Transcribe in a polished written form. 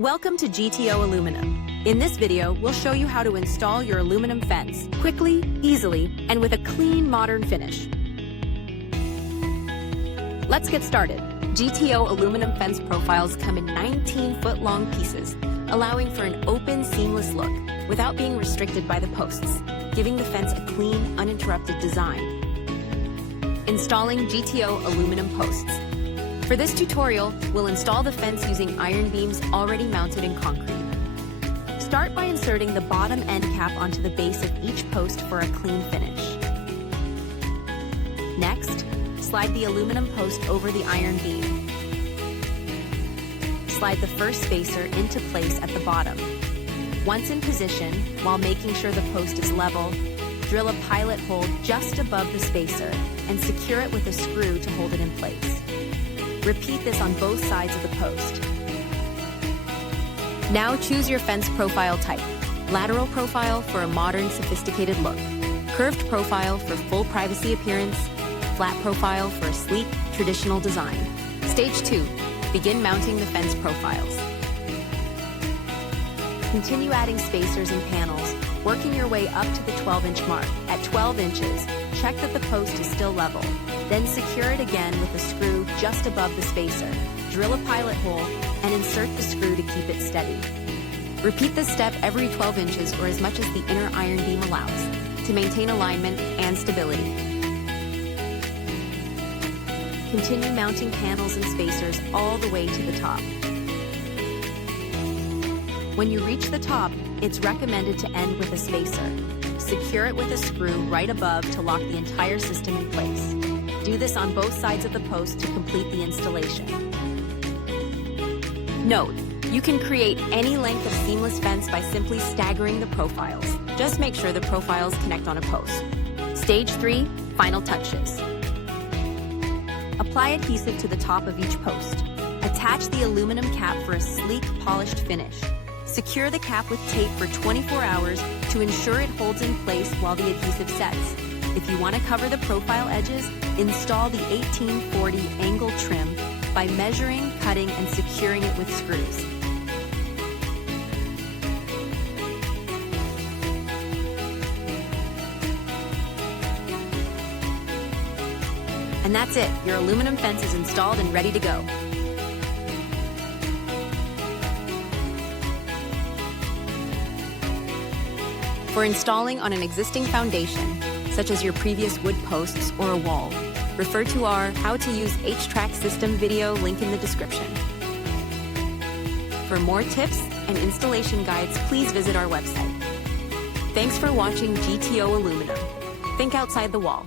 Welcome to GTO Aluminum. In this video, we'll show you how to install your aluminum fence quickly, easily, and with a clean, modern finish. Let's get started. GTO aluminum fence profiles come in 19-foot-long pieces, allowing for an open, seamless look without being restricted by the posts, giving the fence a clean, uninterrupted design. Installing GTO aluminum posts. For this tutorial, we'll install the fence using iron beams already mounted in concrete. Start by inserting the bottom end cap onto the base of each post for a clean finish. Next, slide the aluminum post over the iron beam. Slide the first spacer into place at the bottom. Once in position, while making sure the post is level, drill a pilot hole just above the spacer and secure it with a screw to hold it in place. Repeat this on both sides of the post. Now choose your fence profile type. Lateral profile for a modern, sophisticated look. Curved profile for full privacy appearance. Flat profile for a sleek, traditional design. Stage 2. Begin mounting the fence profiles. Continue adding spacers and panels, working your way up to the 12-inch mark. At 12 inches, check that the post is still level. Then secure it again with a screw just above the spacer. Drill a pilot hole and insert the screw to keep it steady. Repeat this step every 12 inches or as much as the inner iron beam allows to maintain alignment and stability. Continue mounting panels and spacers all the way to the top. When you reach the top, it's recommended to end with a spacer. Secure it with a screw right above to lock the entire system in place. Do this on both sides of the post to complete the installation. Note, you can create any length of seamless fence by simply staggering the profiles. Just make sure the profiles connect on a post. Stage 3, final touches. Apply adhesive to the top of each post. Attach the aluminum cap for a sleek, polished finish. Secure the cap with tape for 24 hours to ensure it holds in place while the adhesive sets. If you want to cover the profile edges, install the 1840 angle trim by measuring, cutting, and securing it with screws. And that's it, your aluminum fence is installed and ready to go. For installing on an existing foundation, such as your previous wood posts or a wall, refer to our How to Use H-Track System video link in the description. For more tips and installation guides, please visit our website. Thanks for watching GTO Aluminum. Think outside the wall.